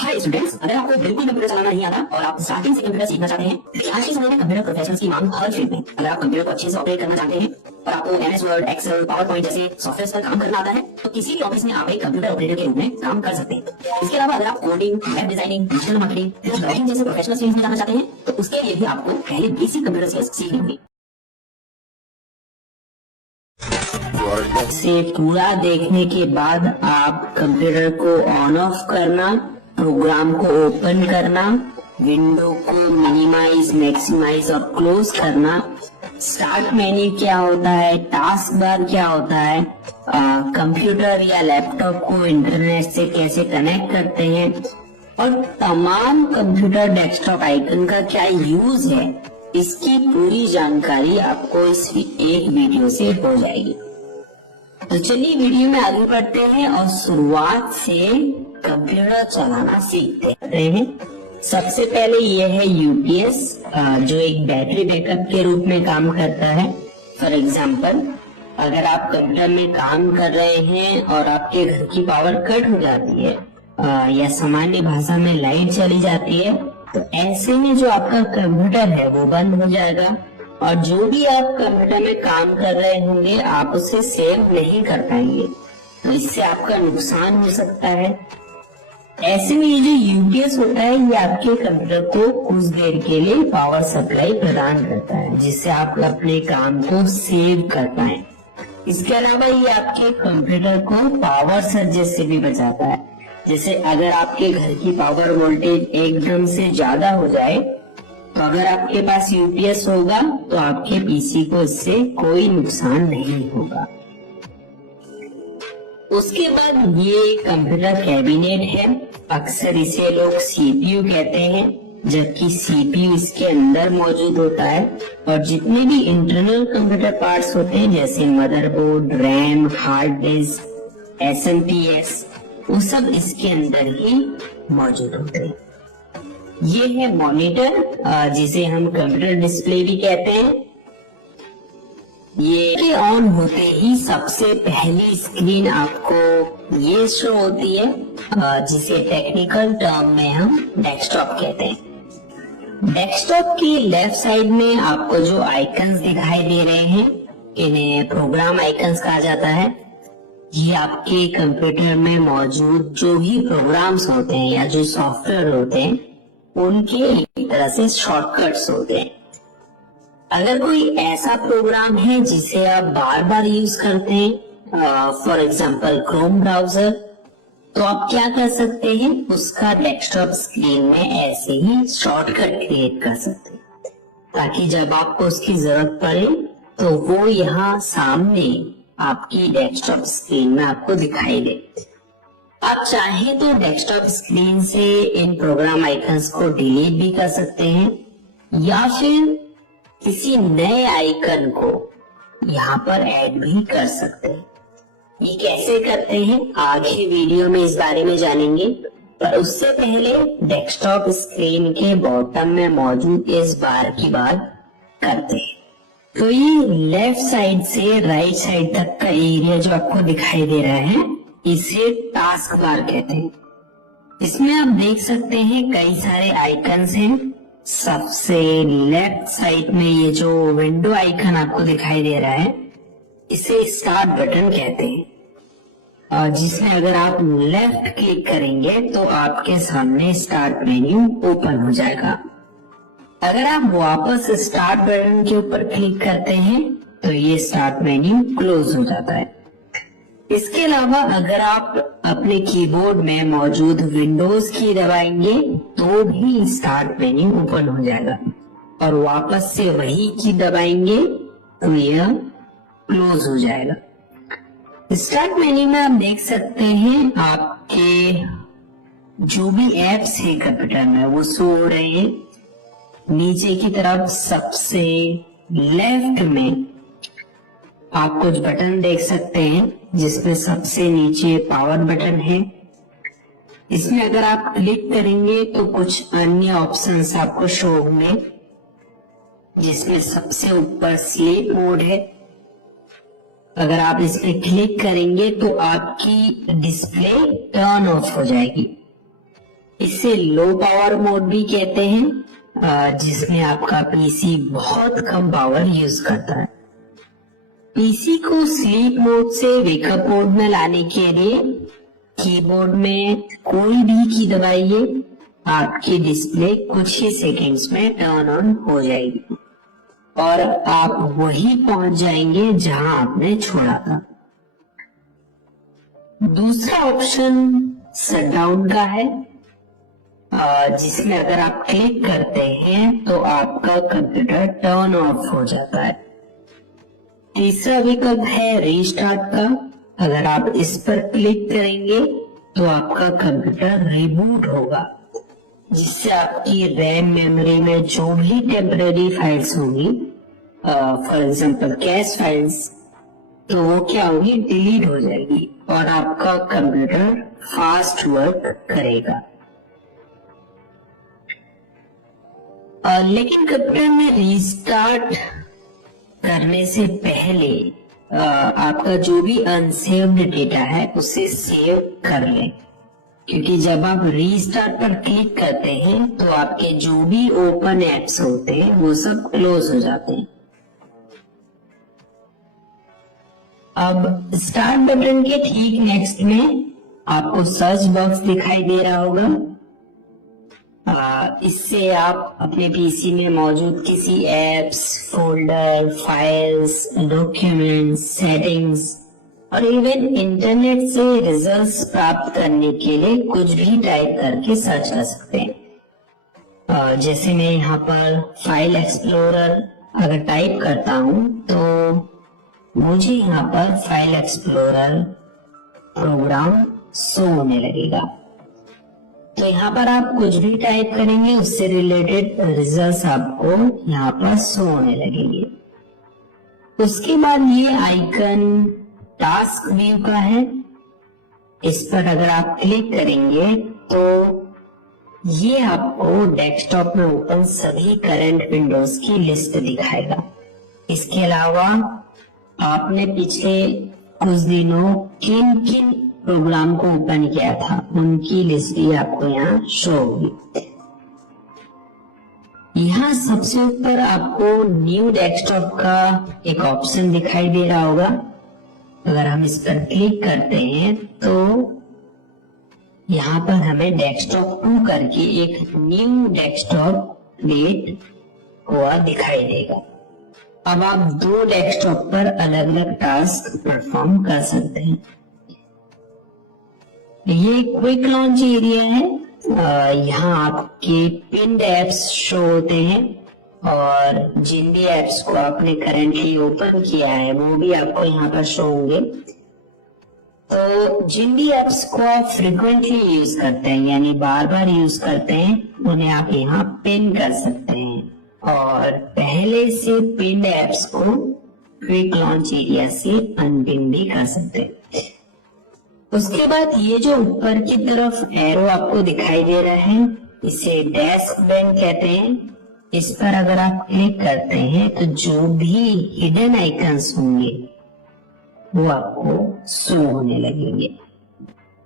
Hi students, अगर आपको बिल्कुल कंप्यूटर चलाना नहीं आता और आप स्टार्टिंग से कंप्यूटर सीखना चाहते हैं, तो आज के समय में कंप्यूटर प्रोफेशनल्स की मांग हर फील्ड में। अगर आप कंप्यूटर को अच्छे से ऑपरेट करना चाहते हैं और आपको MS Word, Excel, PowerPoint जैसे सॉफ्टवेयर पर काम करना आता है, तो किसी भी ऑफिस में आप एक कंप्यूटर ऑपरेटर के रूप में काम कर सकते हैं। इसके अलावा अगर आप coding, web designing, digital marketing, blogging जैसे प्रोफेशनल फील्ड में जाना चाहते हैं, तो उसके लिए भी आपको पहले बेसिक कंप्यूटर स्किल्स सीखनी होगी। से पूरा देखने के बाद आप कंप्यूटर को ऑन ऑफ करना, प्रोग्राम को ओपन करना, विंडो को मिनिमाइज, मैक्सिमाइज और क्लोज करना, स्टार्ट मेन्यू क्या होता है, टास्क बार क्या होता है, कंप्यूटर या लैपटॉप को इंटरनेट से कैसे कनेक्ट करते हैं और तमाम कंप्यूटर डेस्कटॉप आइकन का क्या यूज है, इसकी पूरी जानकारी आपको इस एक वीडियो से हो जाएगी। तो चलिए वीडियो में आगे बढ़ते हैं और शुरुआत से कंप्यूटर चलाना सीखते हैं। सबसे पहले ये है यूपीएस, जो एक बैटरी बैकअप के रूप में काम करता है। फॉर एग्जांपल, अगर आप कंप्यूटर में काम कर रहे हैं और आपके घर की पावर कट हो जाती है या सामान्य भाषा में लाइट चली जाती है, तो ऐसे में जो आपका कंप्यूटर है वो बंद हो जाएगा और जो भी आप कंप्यूटर में काम कर रहे होंगे आप उसे सेव नहीं कर पाएंगे, तो इससे आपका नुकसान हो सकता है। ऐसे में ये जो यूपीएस होता है ये आपके कंप्यूटर को कुछ देर के लिए पावर सप्लाई प्रदान करता है, जिससे आप अपने काम को सेव कर पाए। इसके अलावा ये आपके कंप्यूटर को पावर सर्ज से भी बचाता है। जैसे अगर आपके घर की पावर वोल्टेज एकदम से ज्यादा हो जाए, तो अगर आपके पास यूपीएस होगा तो आपके पीसी को इससे कोई नुकसान नहीं होगा। उसके बाद ये कंप्यूटर कैबिनेट है, अक्सर इसे लोग सीपीयू कहते हैं, जबकि सीपीयू इसके अंदर मौजूद होता है और जितने भी इंटरनल कंप्यूटर पार्ट्स होते हैं जैसे motherboard, RAM, hard disk, SMPS, वो सब इसके अंदर ही मौजूद होते हैं। ये है मॉनिटर, जिसे हम कंप्यूटर डिस्प्ले भी कहते हैं। ये ऑन होते ही सबसे पहली स्क्रीन आपको ये शो होती है, जिसे टेक्निकल टर्म में हम डेस्कटॉप कहते हैं। डेस्कटॉप की लेफ्ट साइड में आपको जो आइकन्स दिखाई दे रहे हैं, इन्हें प्रोग्राम आइकन्स कहा जाता है। ये आपके कंप्यूटर में मौजूद जो भी प्रोग्राम्स होते हैं या जो सॉफ्टवेयर होते हैं उनके एक तरह से शॉर्टकट्स होते हैं। अगर कोई ऐसा प्रोग्राम है जिसे आप बार बार यूज करते हैं, फॉर एग्जांपल क्रोम ब्राउजर, तो आप क्या कर सकते हैं, उसका डेस्कटॉप स्क्रीन में ऐसे ही शॉर्टकट क्रिएट कर सकते हैं, ताकि जब आपको उसकी जरूरत पड़े तो वो यहाँ सामने आपकी डेस्कटॉप स्क्रीन में आपको दिखाई दे। आप चाहे तो डेस्कटॉप स्क्रीन से इन प्रोग्राम आइकन्स को डिलीट भी कर सकते हैं या फिर किसी नए आइकन को यहाँ पर ऐड भी कर सकते हैं। ये कैसे करते हैं आगे वीडियो में इस बारे में जानेंगे, पर उससे पहले डेस्कटॉप स्क्रीन के बॉटम में मौजूद इस बार की बात करते हैं। तो ये लेफ्ट साइड से राइट साइड तक का एरिया जो आपको दिखाई दे रहा है, इसे टास्क बार कहते हैं। इसमें आप देख सकते हैं कई सारे आइकन्स हैं। सबसे लेफ्ट साइड में ये जो विंडो आइकन आपको दिखाई दे रहा है, इसे स्टार्ट बटन कहते हैं, और जिसमें अगर आप लेफ्ट क्लिक करेंगे तो आपके सामने स्टार्ट मेन्यू ओपन हो जाएगा। अगर आप वापस स्टार्ट बटन के ऊपर क्लिक करते हैं तो ये स्टार्ट मेन्यू क्लोज हो जाता है। इसके अलावा अगर आप अपने कीबोर्ड में मौजूद विंडोज की दबाएंगे तो भी स्टार्ट मेन्यू ओपन हो जाएगा और वापस से वही की दबाएंगे तो यह क्लोज हो जाएगा। स्टार्ट मेन्यू में आप देख सकते हैं आपके जो भी एप्स है कंप्यूटर में वो शो हो रहे हैं। नीचे की तरफ सबसे लेफ्ट में आप कुछ बटन देख सकते हैं, जिसमें सबसे नीचे पावर बटन है। इसमें अगर आप क्लिक करेंगे तो कुछ अन्य ऑप्शंस आपको शो होंगे, जिसमें सबसे ऊपर स्लीप मोड है। अगर आप इस पे क्लिक करेंगे तो आपकी डिस्प्ले टर्न ऑफ हो जाएगी। इसे लो पावर मोड भी कहते हैं, जिसमें आपका पीसी बहुत कम पावर यूज करता है। पीसी को स्लीप मोड से वेकअप मोड में लाने के लिए कीबोर्ड में कोई भी की दबाइए, आपकी डिस्प्ले कुछ ही सेकंड्स में टर्न ऑन हो जाएगी और आप वहीं पहुंच जाएंगे जहां आपने छोड़ा था। दूसरा ऑप्शन शटडाउन का है, जिसमें अगर आप क्लिक करते हैं तो आपका कंप्यूटर टर्न ऑफ हो जाता है। तीसरा विकल्प है रीस्टार्ट का, अगर आप इस पर क्लिक करेंगे तो आपका कंप्यूटर रिबूट होगा, जिससे आपकी रैम मेमोरी में जो भी टेम्परेरी फाइल्स होंगी, फॉर एग्जांपल कैश फाइल्स, तो वो क्या होगी, डिलीट हो जाएगी और आपका कंप्यूटर फास्ट वर्क करेगा। लेकिन कंप्यूटर में रीस्टार्ट करने से पहले आपका जो भी अनसेव्ड डेटा है उसे सेव कर लें, क्योंकि जब आप रीस्टार्ट पर क्लिक करते हैं तो आपके जो भी ओपन एप्स होते हैं वो सब क्लोज हो जाते हैं। अब स्टार्ट बटन के ठीक नेक्स्ट में आपको सर्च बॉक्स दिखाई दे रहा होगा। इससे आप अपने पीसी में मौजूद किसी apps, folder, files, documents, settings और इवन इंटरनेट से रिजल्ट्स प्राप्त करने के लिए कुछ भी टाइप करके सर्च कर सकते हैं। जैसे मैं यहाँ पर फाइल एक्सप्लोरर अगर टाइप करता हूँ तो मुझे यहाँ पर फाइल एक्सप्लोरर प्रोग्राम शो होने लगेगा। तो यहाँ पर आप कुछ भी टाइप करेंगे उससे रिलेटेड रिजल्ट्स आपको यहाँ पर शो होने लगेंगे। उसके बाद ये आइकन टास्क व्यू का है, इस पर अगर आप क्लिक करेंगे तो ये आपको डेस्कटॉप में ओपन सभी करंट विंडोज की लिस्ट दिखाएगा। इसके अलावा आपने पिछले कुछ दिनों किन किन प्रोग्राम को ओपन किया था उनकी लिस्ट भी आपको यहाँ शो होगी। यहाँ सबसे ऊपर आपको न्यू डेस्कटॉप का एक ऑप्शन दिखाई दे रहा होगा। अगर हम इस पर क्लिक करते हैं तो यहाँ पर हमें डेस्कटॉप 2 करके एक न्यू डेस्कटॉप क्रिएट हुआ दिखाई देगा। अब आप 2 डेस्कटॉप पर अलग अलग टास्क परफॉर्म कर सकते हैं। ये क्विक लॉन्च एरिया है, यहाँ आपके पिन्ड एप्स शो होते हैं और जिन भी एप्स को आपने करेंटली ओपन किया है वो भी आपको यहाँ पर शो होंगे। तो जिन भी एप्स को आप फ्रिक्वेंटली यूज करते हैं यानी बार बार यूज करते हैं उन्हें आप यहाँ पिन कर सकते हैं और पहले से पिन्ड एप्स को क्विक लॉन्च एरिया से अनपिन भी कर सकते हैं। उसके बाद ये जो ऊपर की तरफ एरो आपको दिखाई दे रहा है इसे डेस्क बैंक कहते हैं। इस पर अगर आप क्लिक करते हैं तो जो भी हिडन आइकन्स होंगे वो आपको शो होने लगेंगे।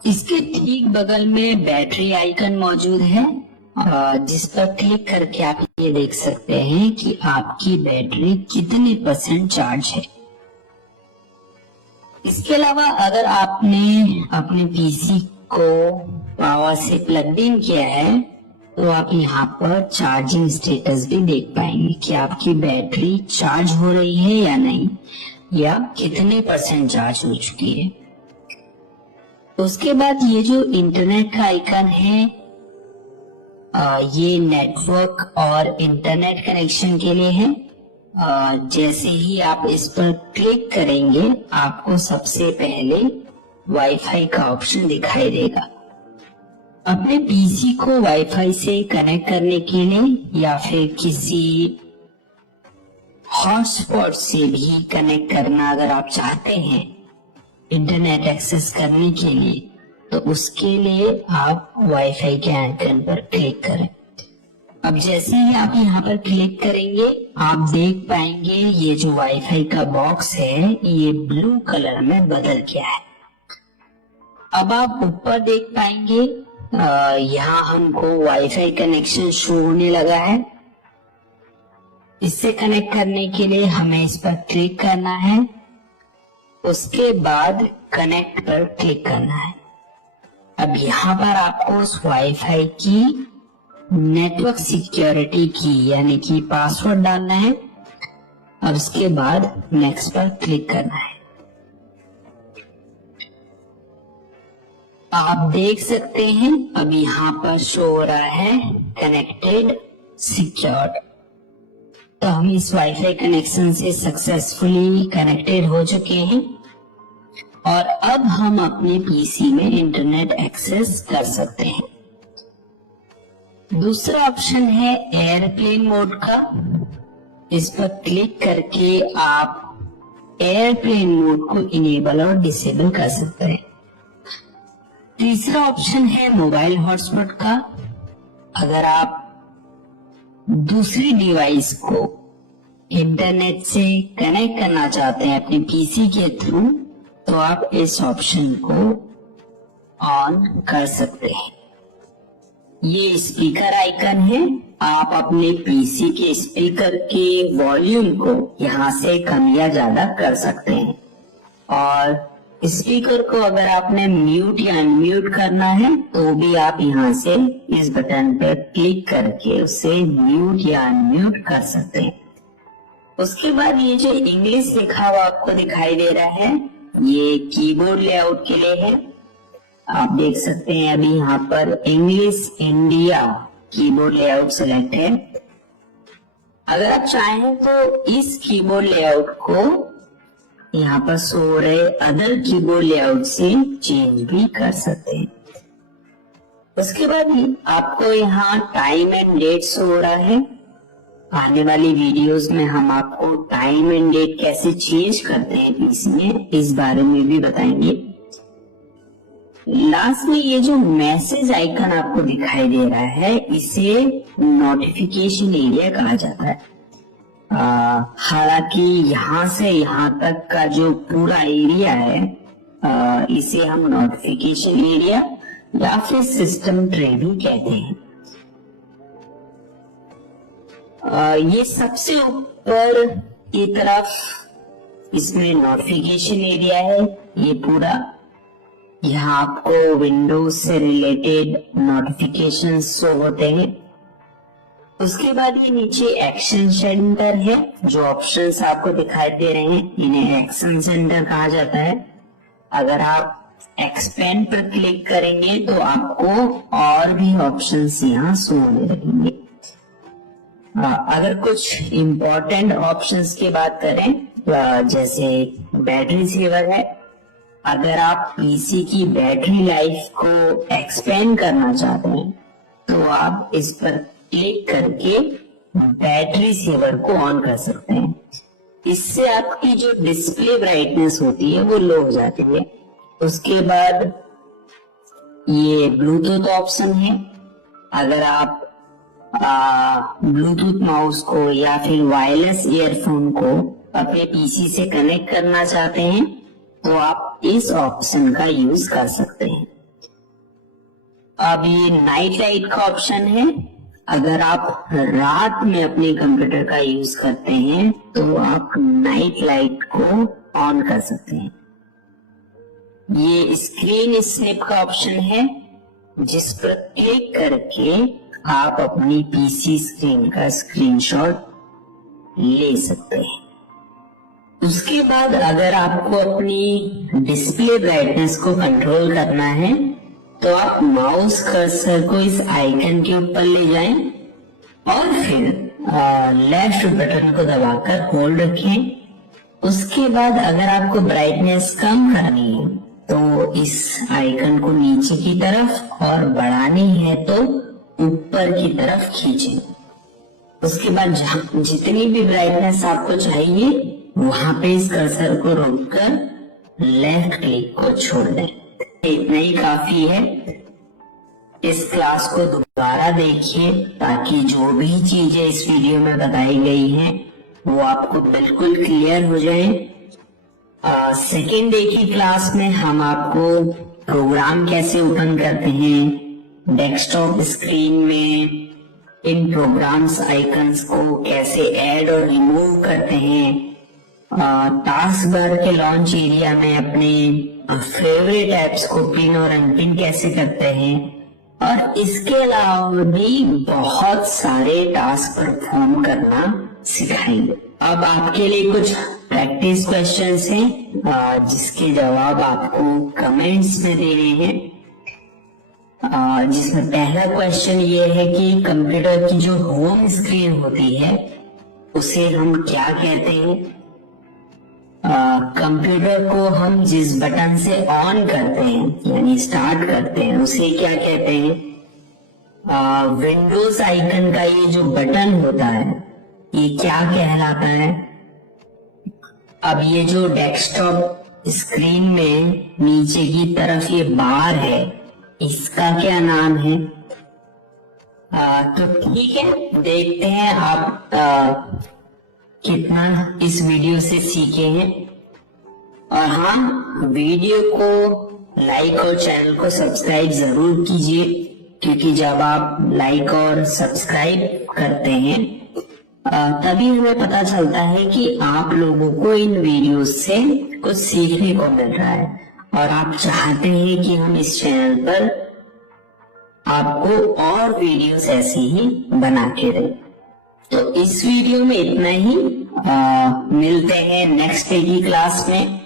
इसके ठीक बगल में बैटरी आइकन मौजूद है, जिस पर क्लिक करके आप ये देख सकते हैं कि आपकी बैटरी कितने % चार्ज है। इसके अलावा अगर आपने अपने पीसी को पावर से प्लग इन किया है तो आप यहाँ पर चार्जिंग स्टेटस भी देख पाएंगे कि आपकी बैटरी चार्ज हो रही है या नहीं, या कितने % चार्ज हो चुकी है। उसके बाद ये जो इंटरनेट का आइकन है ये नेटवर्क और इंटरनेट कनेक्शन के लिए है। जैसे ही आप इस पर क्लिक करेंगे आपको सबसे पहले वाईफाई का ऑप्शन दिखाई देगा। अपने पीसी को वाईफाई से कनेक्ट करने के लिए या फिर किसी हॉटस्पॉट से भी कनेक्ट करना अगर आप चाहते हैं इंटरनेट एक्सेस करने के लिए, तो उसके लिए आप वाईफाई के आइकन पर क्लिक करें। अब जैसे ही आप यहाँ पर क्लिक करेंगे आप देख पाएंगे ये जो वाईफाई का बॉक्स है ये ब्लू कलर में बदल गया है। अब आप ऊपर देख पाएंगे यहाँ हमको वाईफाई कनेक्शन शो होने लगा है। इससे कनेक्ट करने के लिए हमें इस पर क्लिक करना है, उसके बाद कनेक्ट पर क्लिक करना है। अब यहाँ पर आपको उस वाईफाई की नेटवर्क सिक्योरिटी की यानी कि पासवर्ड डालना है। अब इसके बाद नेक्स्ट पर क्लिक करना है। आप देख सकते हैं अब यहाँ पर शो हो रहा है कनेक्टेड सिक्योर्ड। तो हम इस वाईफाई कनेक्शन से सक्सेसफुली कनेक्टेड हो चुके हैं और अब हम अपने पीसी में इंटरनेट एक्सेस कर सकते हैं। दूसरा ऑप्शन है एयरप्लेन मोड का। इस पर क्लिक करके आप एयरप्लेन मोड को इनेबल और डिसेबल कर सकते हैं। तीसरा ऑप्शन है मोबाइल हॉटस्पॉट का। अगर आप दूसरी डिवाइस को इंटरनेट से कनेक्ट करना चाहते हैं अपने पीसी के थ्रू, तो आप इस ऑप्शन को ऑन कर सकते हैं। ये स्पीकर आइकन है। आप अपने पीसी के स्पीकर के वॉल्यूम को यहाँ से कम या ज्यादा कर सकते हैं और स्पीकर को अगर आपने म्यूट या अनम्यूट करना है तो भी आप यहाँ से इस बटन पर क्लिक करके उसे म्यूट या अनम्यूट कर सकते हैं। उसके बाद ये जो इंग्लिश लिखा हुआ आपको दिखाई दे रहा है, ये कीबोर्ड लेआउट के लिए है। आप देख सकते हैं अभी यहाँ पर English India keyboard layout select है। अगर आप चाहें तो इस कीबोर्ड लेआउट को यहाँ पर शो हो रहे अदर कीबोर्ड लेआउट से चेंज भी कर सकते हैं। उसके बाद आपको यहाँ टाइम एंड डेट शो हो रहा है। आने वाली वीडियोस में हम आपको टाइम एंड डेट कैसे चेंज करते हैं पीसी में, इस बारे में भी बताएंगे। लास्ट में ये जो मैसेज आइकन आपको दिखाई दे रहा है, इसे नोटिफिकेशन एरिया कहा जाता है। हालांकि यहाँ से यहाँ तक का जो पूरा एरिया है, इसे हम नोटिफिकेशन एरिया या फिर सिस्टम ट्रे भी कहते हैं। ये सबसे ऊपर की तरफ इसमें नोटिफिकेशन एरिया है। ये पूरा यहाँ आपको विंडोज से रिलेटेड नोटिफिकेशन शो होते हैं। उसके बाद ये नीचे एक्शन सेंटर है। जो ऑप्शंस आपको दिखाई दे रहे हैं इन्हें एक्शन सेंटर कहा जाता है। अगर आप एक्सपेंड पर क्लिक करेंगे तो आपको और भी ऑप्शंस यहाँ शो होने लगेंगे। अगर कुछ इम्पोर्टेंट ऑप्शंस की बात करें, जैसे बैटरी सेवर है। अगर आप पीसी की बैटरी लाइफ को एक्सपेंड करना चाहते हैं तो आप इस पर क्लिक करके बैटरी सेवर को ऑन कर सकते हैं। इससे आपकी जो डिस्प्ले ब्राइटनेस होती है वो लो हो जाती है। उसके बाद ये ब्लूटूथ ऑप्शन है। अगर आप ब्लूटूथ माउस को या फिर वायरलेस ईयरफोन को अपने पीसी से कनेक्ट करना चाहते हैं तो आप इस ऑप्शन का यूज कर सकते हैं। अब ये नाइट लाइट का ऑप्शन है। अगर आप रात में अपने कंप्यूटर का यूज करते हैं तो आप नाइट लाइट को ऑन कर सकते हैं। ये स्क्रीन स्नैप का ऑप्शन है, जिस पर क्लिक करके आप अपनी पीसी स्क्रीन का स्क्रीनशॉट ले सकते हैं। उसके बाद अगर आपको अपनी डिस्प्ले ब्राइटनेस को कंट्रोल करना है तो आप माउस कर्सर को इस आइकन के ऊपर ले जाएं और फिर लेफ्ट बटन को दबाकर होल्ड रखें। उसके बाद अगर आपको ब्राइटनेस कम करनी है तो इस आइकन को नीचे की तरफ और बढ़ानी है तो ऊपर की तरफ खींचें। उसके बाद जितनी भी ब्राइटनेस आपको चाहिए वहां पे इस कर्सर को रोककर लेफ्ट क्लिक को छोड़ दें। इतना ही काफी है। इस क्लास को दोबारा देखिए ताकि जो भी चीजें इस वीडियो में बताई गई हैं वो आपको बिल्कुल क्लियर हो जाए। सेकेंड डे की क्लास में हम आपको प्रोग्राम कैसे ओपन करते हैं, डेस्कटॉप स्क्रीन में इन प्रोग्राम्स आइकन्स को कैसे ऐड और रिमूव करते हैं, टास्क बार के लॉन्च एरिया में अपने फेवरेट ऐप्स को पिन और अनपिन कैसे करते हैं, और इसके अलावा भी बहुत सारे टास्क परफॉर्म करना सिखाएंगे। अब आपके लिए कुछ प्रैक्टिस क्वेश्चंस हैं जिसके जवाब आपको कमेंट्स में देने हैं। जिसमें पहला क्वेश्चन ये है कि कंप्यूटर की जो होम स्क्रीन होती है उसे हम क्या कहते हैं। कंप्यूटर को हम जिस बटन से ऑन करते हैं यानी स्टार्ट करते हैं उसे क्या कहते हैं। विंडोज आइकन का ये जो बटन होता है ये क्या कहलाता है। अब ये जो डेस्कटॉप स्क्रीन में नीचे की तरफ ये बार है इसका क्या नाम है। तो ठीक है, देखते हैं आप कितना इस वीडियो से सीखे हैं। और हाँ, वीडियो को लाइक और चैनल को सब्सक्राइब जरूर कीजिए, क्योंकि जब आप लाइक और सब्सक्राइब करते हैं तभी हमें पता चलता है कि आप लोगों को इन वीडियो से कुछ सीखने को मिल रहा है और आप चाहते हैं कि हम इस चैनल पर आपको और वीडियोस ऐसे ही बनाते रहें। तो इस वीडियो में इतना ही। मिलते हैं नेक्स्ट डे की क्लास में।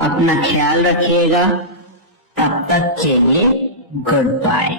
अपना ख्याल रखिएगा। तब तक के लिए गुड बाय।